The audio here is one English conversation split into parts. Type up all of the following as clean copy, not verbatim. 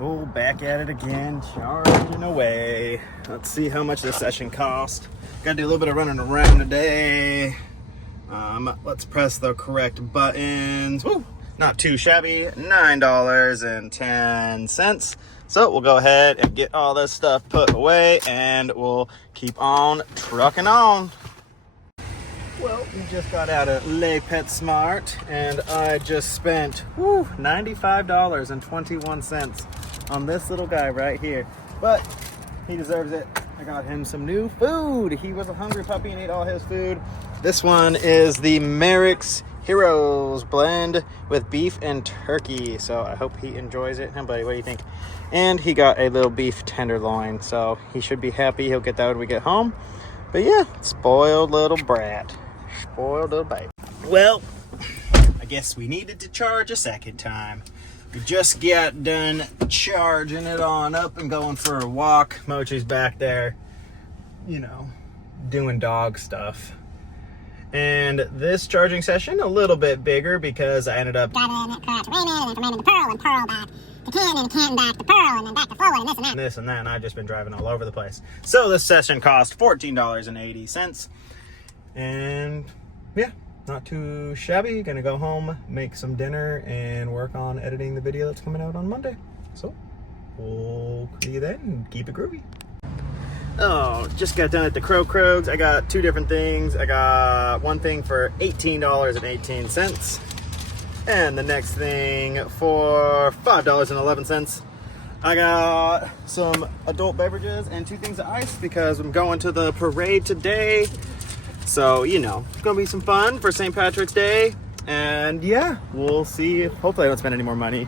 Oh, back at it again, charging away. Let's see how much this session cost. Gotta do a little bit of running around today. Let's press the correct buttons. Woo! Not too shabby, $9.10. So we'll go ahead and get all this stuff put away and we'll keep on trucking on. Well, we just got out of Le PetSmart and I just spent $95.21 on this little guy right here. But he deserves it. I got him some new food. He was a hungry puppy and ate all his food. This one is the Merrick's Heroes blend with beef and turkey. So I hope he enjoys it. Hey, buddy, what do you think? And he got a little beef tenderloin. So he should be happy. He'll get that when we get home. But yeah, spoiled little brat. Spoiled little baby. Well, I guess we needed to charge a second time. We just got done charging it on up and going for a walk. Mochi's back there, you know, doing dog stuff. And this charging session, a little bit bigger because I ended up driving across Raymond and then from Raymond to Pearl and Pearl back to Canton and Canton back to Pearl and then back to Flowood and this and that. And this and that, and I've just been driving all over the place. So this session cost $14.80. And yeah, not too shabby. Gonna go home, make some dinner, and work on editing the video that's coming out on Monday. So we'll see you then and keep it groovy. Oh, just got done at the Krogs. I got two different things. I got one thing for $18.18 and the next thing for $5.11. I got some adult beverages and two things of ice because I'm going to the parade today. So, you know, it's gonna be some fun for St. Patrick's Day. And yeah, we'll see. Hopefully I don't spend any more money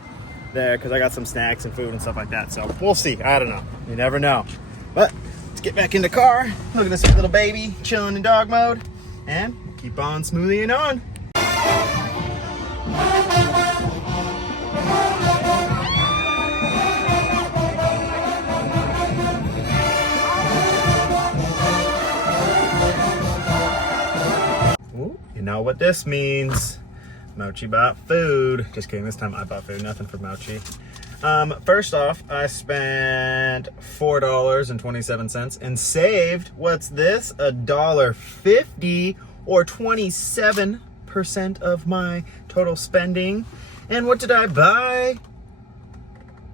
there because I got some snacks and food and stuff like that. So we'll see. I don't know. You never know. But let's get back in the car. Look at this sweet little baby chilling in dog mode. And keep on smoothing on. You know what this means. Mochi bought food. Just kidding, this time I bought food, nothing for Mochi. First off, I spent $4.27 and saved, what's this? $1.50 or 27% of my total spending. And what did I buy?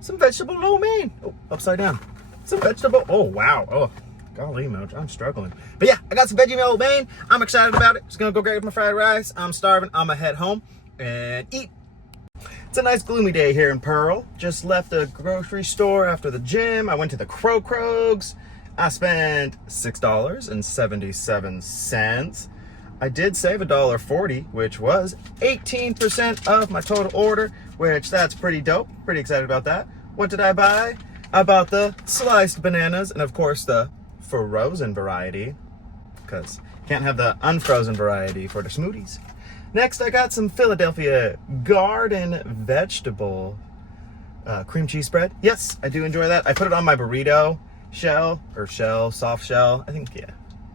Some vegetable lo mein. Oh, upside down. Some vegetable, oh wow, oh. Golly, Mochi, I'm struggling. But yeah, I got some veggie lo mein. I'm excited about it. Just gonna go grab my fried rice. I'm starving. I'm gonna head home and eat. It's a nice gloomy day here in Pearl. Just left the grocery store after the gym. I went to the Krogs. I spent $6.77. I did save $1.40, which was 18% of my total order, which that's pretty dope. Pretty excited about that. What did I buy? I bought the sliced bananas and of course the frozen variety, because can't have the unfrozen variety for the smoothies. Next, I got some Philadelphia Garden vegetable cream cheese spread. Yes, I do enjoy that. I put it on my burrito soft shell. I think, yeah,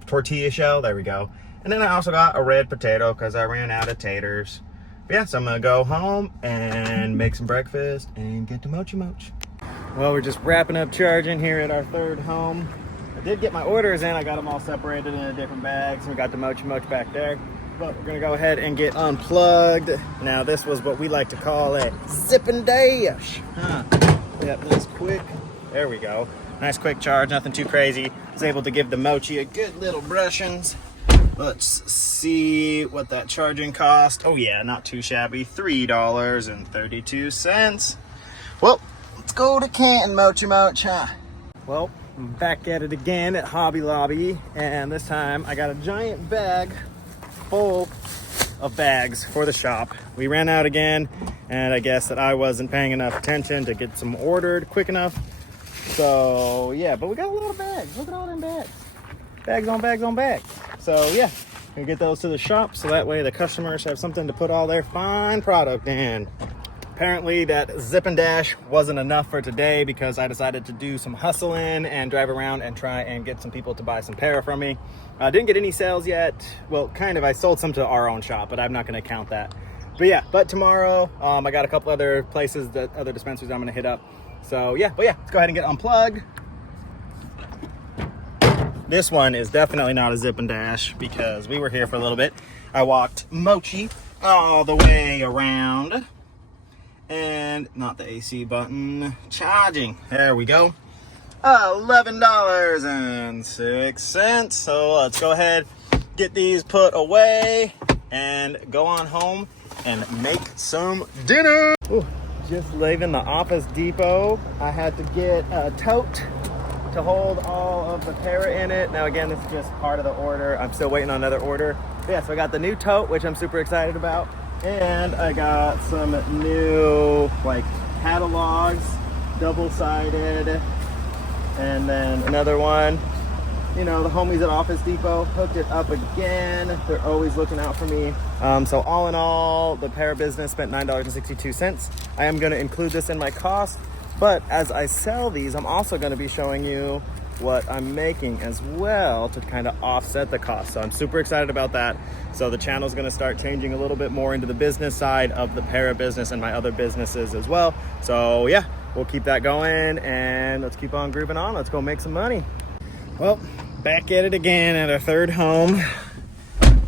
tortilla shell. There we go. And then I also got a red potato because I ran out of taters. But yeah, so I'm gonna go home and make some breakfast and get to Mochi. Well, we're just wrapping up charging here at our third home. I did get my orders in. I got them all separated into different bags. We got the Mochi back there. But we're gonna go ahead and get unplugged. Now this was what we like to call a zip and dash. Yeah, nice quick. There we go. Nice quick charge, nothing too crazy. I was able to give the Mochi a good little brushings. Let's see what that charging cost. Oh yeah, not too shabby. $3.32. Well, let's go to Canton, Mochi. Well, I'm back at it again at Hobby Lobby, and this time I got a giant bag full of bags for the shop. We ran out again, and I guess that I wasn't paying enough attention to get some ordered quick enough. So yeah, but we got a lot of bags. Look at all them bags. Bags on bags on bags. So yeah, gonna get those to the shop so that way the customers have something to put all their fine product in. Apparently that zip and dash wasn't enough for today because I decided to do some hustling and drive around and try and get some people to buy some para from me. Didn't get any sales yet. Well, kind of. I sold some to our own shop, but I'm not going to count that. But tomorrow, I got a couple other places, other dispensaries I'm gonna hit up. So yeah, let's go ahead and get unplugged. This one is definitely not a zip and dash because we were here for a little bit. I walked Mochi all the way around, and not the AC button, charging. There we go. $11.06. So let's go ahead, get these put away, and go on home and make some dinner. Ooh, just leaving the Office Depot. I had to get a tote to hold all of the para in it. Now again, this is just part of the order. I'm still waiting on another order. But yeah, so I got the new tote, which I'm super excited about. And I got some new like catalogs, double-sided. And then another one. You know, the homies at Office Depot hooked it up again. They're always looking out for me. So all in all, the para business spent $9.62. I am gonna include this in my cost, but as I sell these, I'm also gonna be showing you what I'm making as well to kind of offset the cost. So I'm super excited about that. So the channel's gonna start changing a little bit more into the business side of the para business and my other businesses as well. So yeah, we'll keep that going and let's keep on grooving on. Let's go make some money. Well, back at it again at our third home.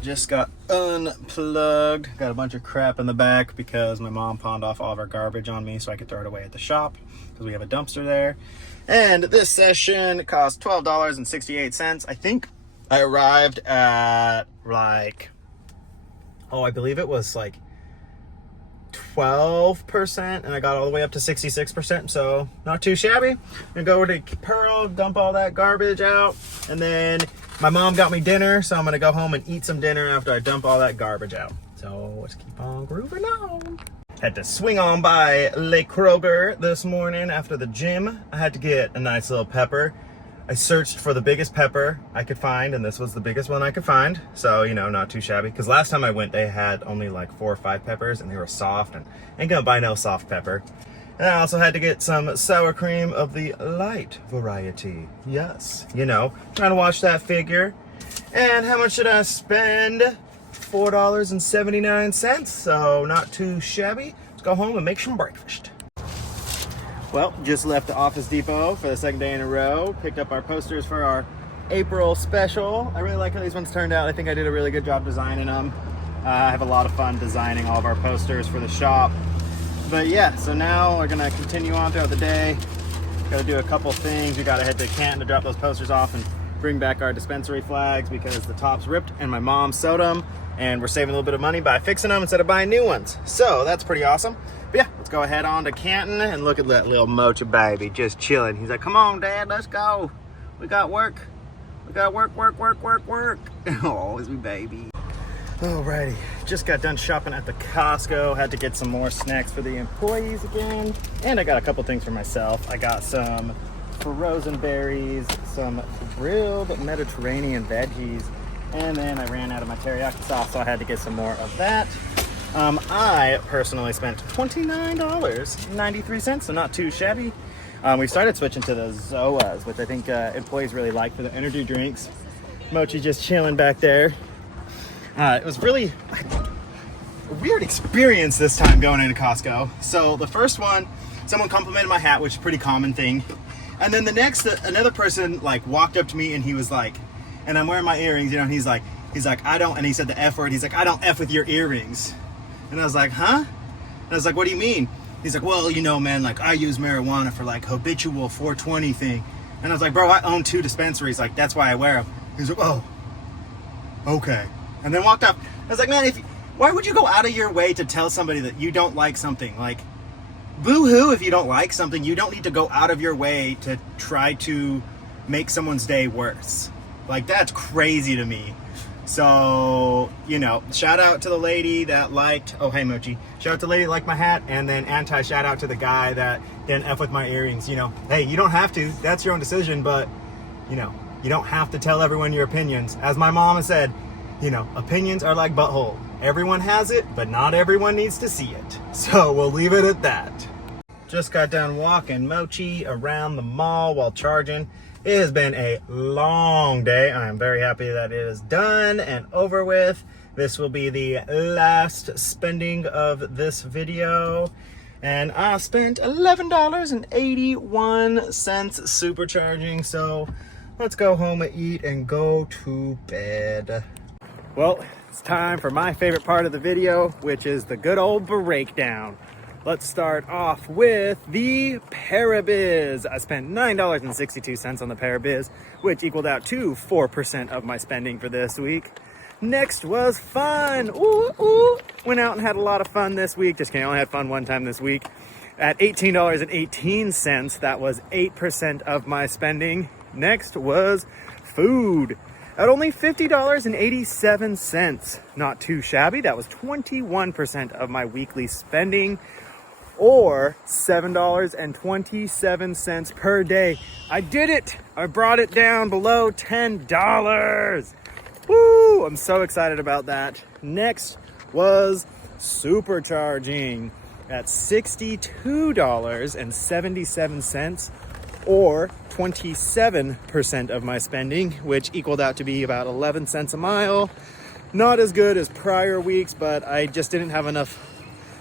Just got unplugged. Got a bunch of crap in the back because my mom pawned off all of our garbage on me so I could throw it away at the shop because we have a dumpster there. And this session cost $12.68. I think I arrived at like, I believe it was like 12%, and I got all the way up to 66%, so not too shabby. I'm gonna go to Pearl, dump all that garbage out, and then my mom got me dinner, so I'm gonna go home and eat some dinner after I dump all that garbage out. So let's keep on grooving on. Had to swing on by Le Kroger this morning after the gym. I had to get a nice little pepper. I searched for the biggest pepper I could find, and this was the biggest one I could find. So, you know, not too shabby. Because last time I went, they had only like 4 or 5 peppers, and they were soft, and I ain't gonna buy no soft pepper. And I also had to get some sour cream of the light variety. Yes, you know, trying to watch that figure. And how much did I spend? $4.79, so not too shabby. Let's go home and make some breakfast. Well, just left the Office Depot for the second day in a row. Picked up our posters for our April special. I really like how these ones turned out. I think I did a really good job designing them. I have a lot of fun designing all of our posters for the shop. But yeah, so now we're gonna continue on throughout the day. Gotta do a couple things. We gotta head to Canton to drop those posters off and bring back our dispensary flags because the top's ripped and my mom sewed them, and we're saving a little bit of money by fixing them instead of buying new ones. So that's pretty awesome. But yeah, let's go ahead on to Canton and look at that little Mocha baby just chilling. He's like, come on, Dad, let's go. We got work. We got work. Oh, is we baby. Alrighty, just got done shopping at the Costco. Had to get some more snacks for the employees again. And I got a couple things for myself. I got some frozen berries, some grilled Mediterranean veggies, and then I ran out of my teriyaki sauce, so I had to get some more of that. I personally spent $29.93, so not too shabby. We started switching to the Zoas, which I think employees really like for the energy drinks. Mochi just chilling back there. It was really a weird experience this time going into Costco. So the first one, someone complimented my hat, which is a pretty common thing. And then the next, another person like walked up to me and he was like, and I'm wearing my earrings, you know, and he's like, I don't, and he said the F word, he's like, I don't F with your earrings. And I was like, huh? And I was like, what do you mean? He's like, well, you know, man, like I use marijuana for like habitual 420 thing. And I was like, bro, I own 2 dispensaries. Like, that's why I wear them. He's like, oh, okay. And then walked up. I was like, man, why would you go out of your way to tell somebody that you don't like something? Like, boo-hoo if you don't like something. You don't need to go out of your way to try to make someone's day worse. Like, that's crazy to me. So, you know, shout out to the lady that liked, oh, hey, Mochi. Shout out to the lady that liked my hat, and then anti-shout out to the guy that didn't F with my earrings. You know, hey, you don't have to. That's your own decision, but, you know, you don't have to tell everyone your opinions. As my mom has said, you know, opinions are like butthole. Everyone has it, but not everyone needs to see it. So we'll leave it at that. Just got done walking Mochi around the mall while charging. It has been a long day. I am very happy that it is done and over with. This will be the last spending of this video. And I spent $11.81 supercharging. So let's go home and eat and go to bed. Well, it's time for my favorite part of the video, which is the good old breakdown. Let's start off with the Parabiz. I spent $9.62 on the Parabiz, which equaled out to 4% of my spending for this week. Next was fun. Went out and had a lot of fun this week. Just kidding, I only had fun one time this week. At $18.18, that was 8% of my spending. Next was food. At only $50.87. Not too shabby. That was 21% of my weekly spending, or $7.27 per day. I did it! I brought it down below $10. Woo! I'm so excited about that. Next was supercharging at $62.77, or 27% of my spending, which equaled out to be about 11 cents a mile. Not as good as prior weeks, but I just didn't have enough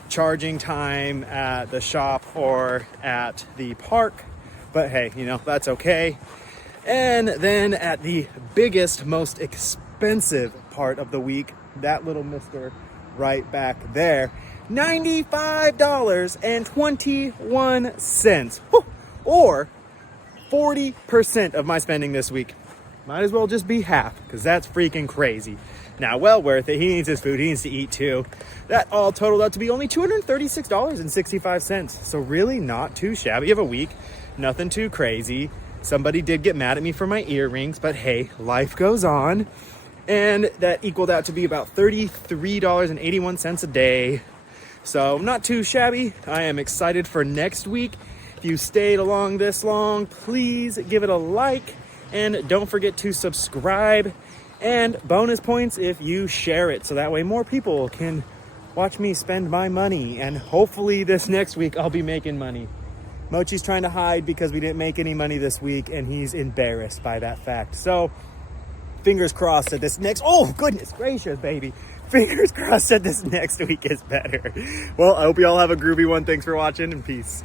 charging time at the shop or at the park. But hey, you know, that's okay. And then at the biggest, most expensive part of the week, that little mister right back there, $95.21, or 40% of my spending this week. Might as well just be half, because that's freaking crazy. Now, well worth it. He needs his food. He needs to eat too. That all totaled out to be only $236.65. So really not too shabby of a week. Nothing too crazy. Somebody did get mad at me for my earrings, but hey, life goes on. And that equaled out to be about $33.81 a day. So not too shabby. I am excited for next week. If you stayed along this long, please give it a like. And don't forget to subscribe. And bonus points if you share it, so that way more people can watch me spend my money. And hopefully this next week I'll be making money. Mochi's trying to hide because we didn't make any money this week, and he's embarrassed by that fact. So fingers crossed that this next, oh goodness gracious, baby. Fingers crossed that this next week is better. Well, I hope you all have a groovy one. Thanks for watching, and peace.